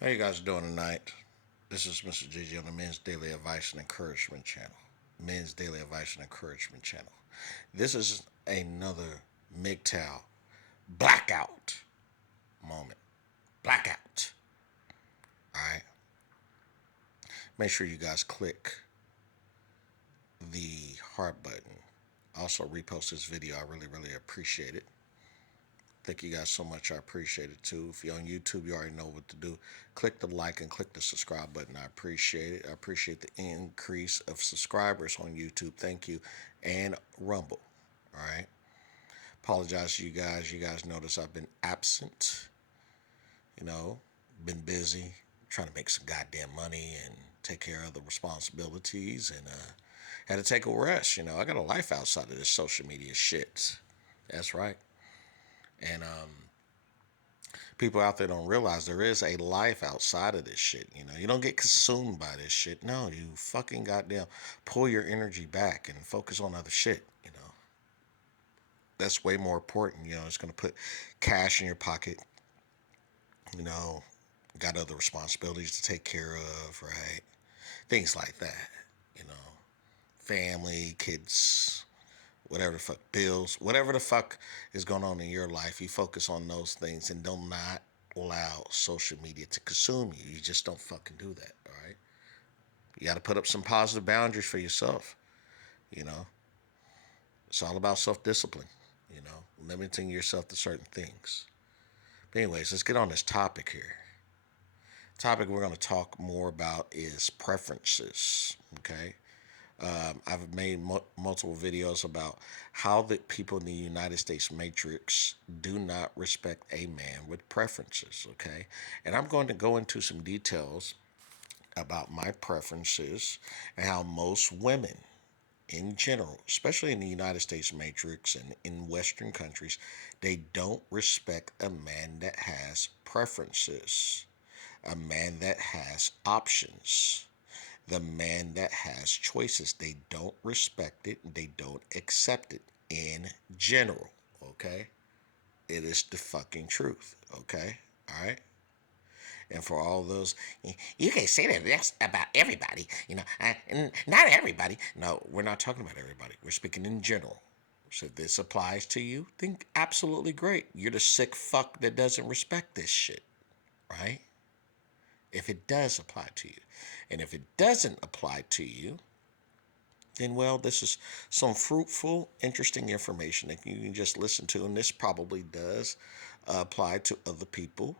How you guys doing tonight? This is Mr. JJ on the Men's Daily Advice and Encouragement channel. Men's Daily Advice and Encouragement channel. This is another MGTOW blackout moment. Blackout. Alright? Make sure you guys click the heart button. Also repost this video. I really appreciate it. Thank you guys so much. I appreciate it too. If you're on YouTube, you already know what to do. Click the like and click the subscribe button. I appreciate it. I appreciate the increase of subscribers on YouTube. Thank you. And Rumble. All right. Apologize to you guys. You guys notice I've been absent. Been busy trying to make some goddamn money and take care of the responsibilities and had to take a rest. I got a life outside of this social media shit. That's right. And people out there don't realize there is a life outside of this shit. You don't get consumed by this shit. No, you fucking goddamn pull your energy back and focus on other shit. That's way more important. It's going to put cash in your pocket. You know, got other responsibilities to take care of, right? Things like that. Family, kids, whatever the fuck, bills, whatever the fuck is going on in your life, you focus on those things and do not allow social media to consume you. You just don't fucking do that, all right? You got to put up some positive boundaries for yourself, you know? It's all about self-discipline, limiting yourself to certain things. But anyways, let's get on this topic here. The topic we're going to talk more about is preferences, okay? I've made multiple videos about how the people in the United States matrix do not respect a man with preferences, okay? And I'm going to go into some details about my preferences and how most women in general, especially in the United States matrix and in Western countries, they don't respect a man that has preferences, a man that has options, the man that has choices. They don't respect it. They don't accept it in general. Okay? It is the fucking truth. Okay? All right? And for all those, you can say that that's about everybody. Not everybody. No, we're not talking about everybody. We're speaking in general. So if this applies to you, then absolutely great. You're the sick fuck that doesn't respect this shit. Right? If it does apply to you. And if it doesn't apply to you, then, well, this is some fruitful, interesting information that you can just listen to. And this probably does apply to other people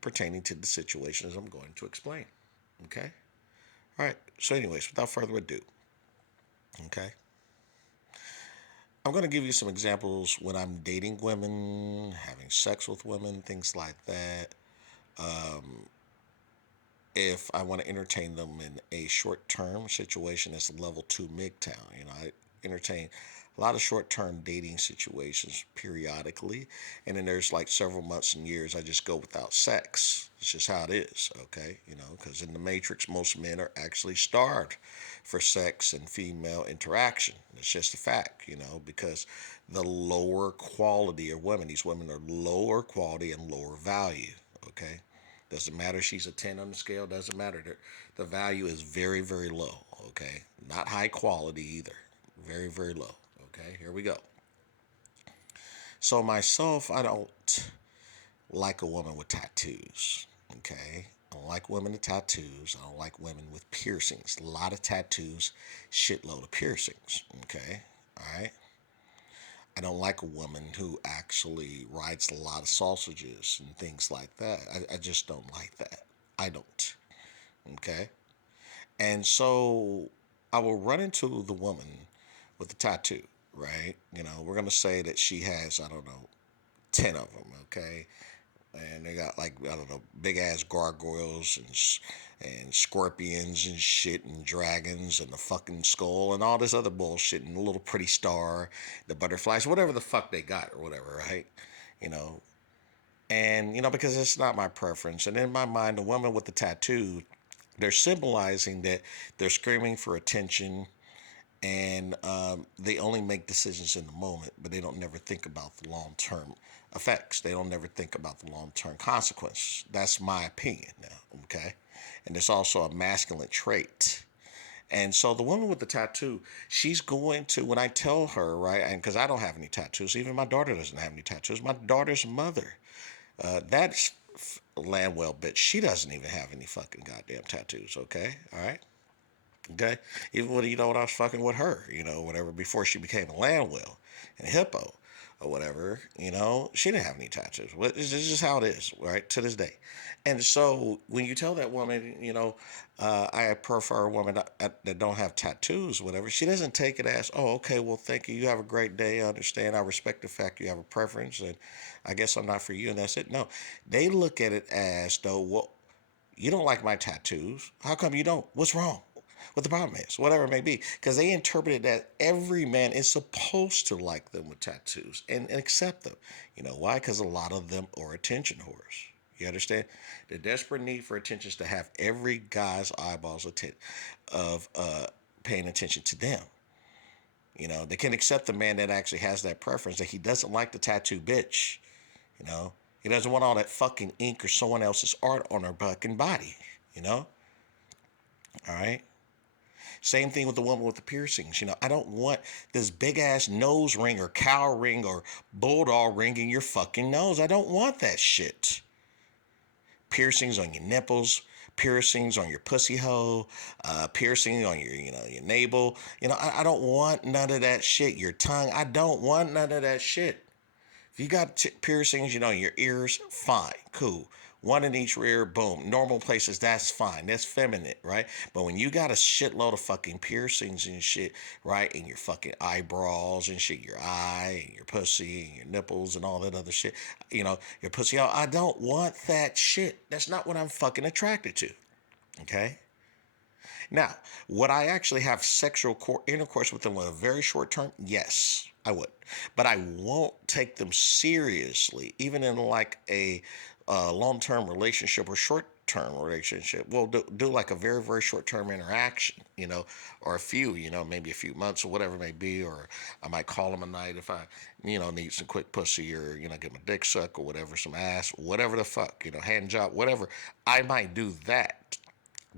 pertaining to the situations I'm going to explain. Okay? All right. So, anyways, without further ado, okay? I'm going to give you some examples when I'm dating women, having sex with women, things like that. If I want to entertain them in a short-term situation, it's level 2 MGTOW. I entertain a lot of short-term dating situations periodically, and then there's like several months and years I just go without sex. It's just how it is, okay? Because in the Matrix, most men are actually starved for sex and female interaction. It's just a fact, because the lower quality of women, these women are lower quality and lower value, okay? Doesn't matter. She's a 10 on the scale. Doesn't matter. The value is very low. Okay. Not high quality either. Very low. Okay. Here we go. So myself, I don't like a woman with tattoos. Okay. I don't like women with tattoos. I don't like women with piercings. A lot of tattoos, shitload of piercings. Okay. All right. I don't like a woman who actually writes a lot of sausages and things like that. I just don't like that. I don't. Okay? And so I will run into the woman with the tattoo, right? We're going to say that she has, I don't know, 10 of them, okay? And they got like, I don't know, big ass gargoyles and scorpions and shit and dragons and the fucking skull and all this other bullshit and the little pretty star, the butterflies, whatever the fuck they got or whatever, right? You know, and because it's not my preference. And in my mind, the woman with the tattoo, they're symbolizing that they're screaming for attention and they only make decisions in the moment, but they don't never think about the long term effects. They don't never think about the long term consequences. That's my opinion now, okay? And it's also a masculine trait. And so the woman with the tattoo, she's going to, when I tell her, right, and because I don't have any tattoos, even my daughter doesn't have any tattoos, my daughter's mother, that's Landwell bitch, she doesn't even have any fucking goddamn tattoos, okay? All right? Okay, even when when I was fucking with her, whatever, before she became a Landwell and a hippo or whatever, she didn't have any tattoos. This is just how it is, right? To this day. And so when you tell that woman, I prefer a woman that don't have tattoos, whatever, she doesn't take it as, oh, okay, well, thank you. You have a great day. I understand. I respect the fact you have a preference, and I guess I'm not for you, and that's it. No, they look at it as though, well, you don't like my tattoos. How come you don't? What's wrong? What the problem is? Whatever it may be. Because they interpreted that every man is supposed to like them with tattoos and accept them. You know why? Because a lot of them are attention whores. You understand? The desperate need for attention is to have every guy's eyeballs of paying attention to them. They can accept the man that actually has that preference, that he doesn't like the tattoo bitch. You know, he doesn't want all that fucking ink or someone else's art on her fucking body. You know, all right. Same thing with the woman with the piercings. I don't want this big ass nose ring or cow ring or bulldog ring in your fucking nose. I don't want that shit. Piercings on your nipples, piercings on your pussy hole, piercing on your navel. I don't want none of that shit. Your tongue. I don't want none of that shit. If you got piercings, in your ears, fine, cool. One in each ear, boom. Normal places, that's fine. That's feminine, right? But when you got a shitload of fucking piercings and shit, right, in your fucking eyebrows and shit, your eye and your pussy and your nipples and all that other shit, your pussy, I don't want that shit. That's not what I'm fucking attracted to, okay? Now, would I actually have sexual intercourse with them with a very short term? Yes, I would. But I won't take them seriously, even in like a long term relationship or short term relationship. We'll do like a very, very short term interaction, or a few, maybe a few months or whatever it may be. Or I might call them a night if I, need some quick pussy or, get my dick suck or whatever, some ass, whatever the fuck, hand job, whatever. I might do that,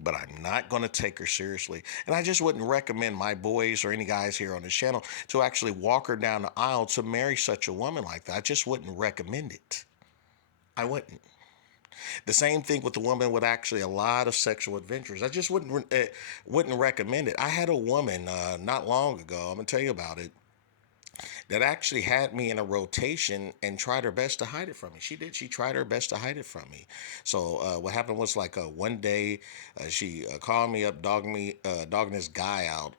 but I'm not going to take her seriously. And I just wouldn't recommend my boys or any guys here on the channel to actually walk her down the aisle to marry such a woman like that. I just wouldn't recommend it. I wouldn't. The same thing with the woman with actually a lot of sexual adventures. I just wouldn't recommend it. I had a woman not long ago. I'm gonna tell you about it, that actually had me in a rotation and tried her best to hide it from me. She did. She tried her best to hide it from me. So what happened was like one day she called me up, dogging this guy out.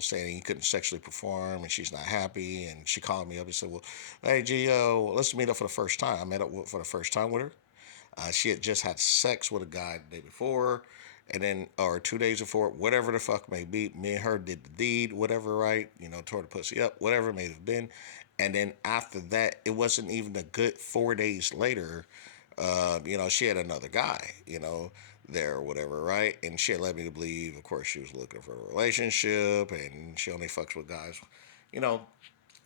Saying he couldn't sexually perform and she's not happy. And she called me up and said, "Well, hey, G, let's meet up for the first time." I met up for the first time with her. She had just had sex with a guy the day before, and then, or 2 days before, whatever the fuck may be. Me and her did the deed, whatever, right? Tore the pussy up, whatever it may have been. And then after that, it wasn't even a good 4 days later. She had another guy, there or whatever, right? And she had led me to believe, of course, she was looking for a relationship, and she only fucks with guys, you know,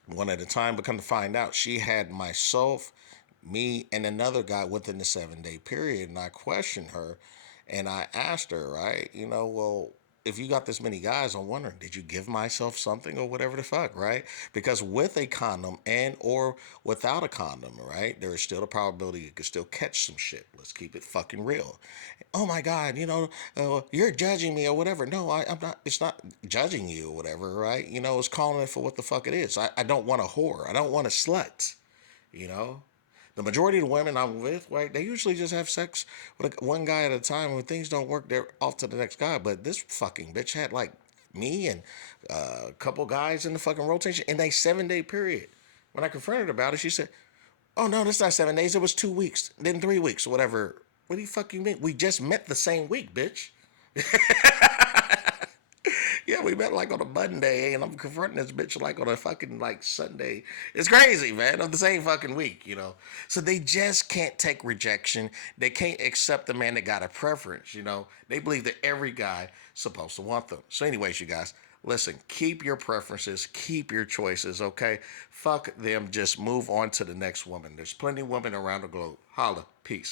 one at a time. But come to find out, she had myself, me, and another guy within the 7 day period. And I questioned her and I asked her, right, well, if you got this many guys, I'm wondering, did you give myself something or whatever the fuck, right? Because with a condom and or without a condom, right, there is still a probability you could still catch some shit. Let's keep it fucking real. Oh my God, you're judging me or whatever. No, I'm not. It's not judging you or whatever, right? It's calling it for what the fuck it is. I don't want a whore. I don't want a slut, you know? The majority of the women I'm with, right, they usually just have sex with one guy at a time. When things don't work, they're off to the next guy. But this fucking bitch had like me and a couple guys in the fucking rotation in a 7 day period. When I confronted her about it, she said, "Oh no, that's not 7 days. It was 2 weeks, then 3 weeks, whatever." What do you fucking mean? We just met the same week, bitch. Yeah, we met like on a Monday, and I'm confronting this bitch like on a fucking like Sunday. It's crazy, man. Of the same fucking week. So they just can't take rejection. They can't accept the man that got a preference. They believe that every guy supposed to want them. So, anyways, you guys, Listen, keep your preferences, keep your choices, okay? Fuck them. Just move on to the next woman. There's plenty of women around the globe. Holla. Peace.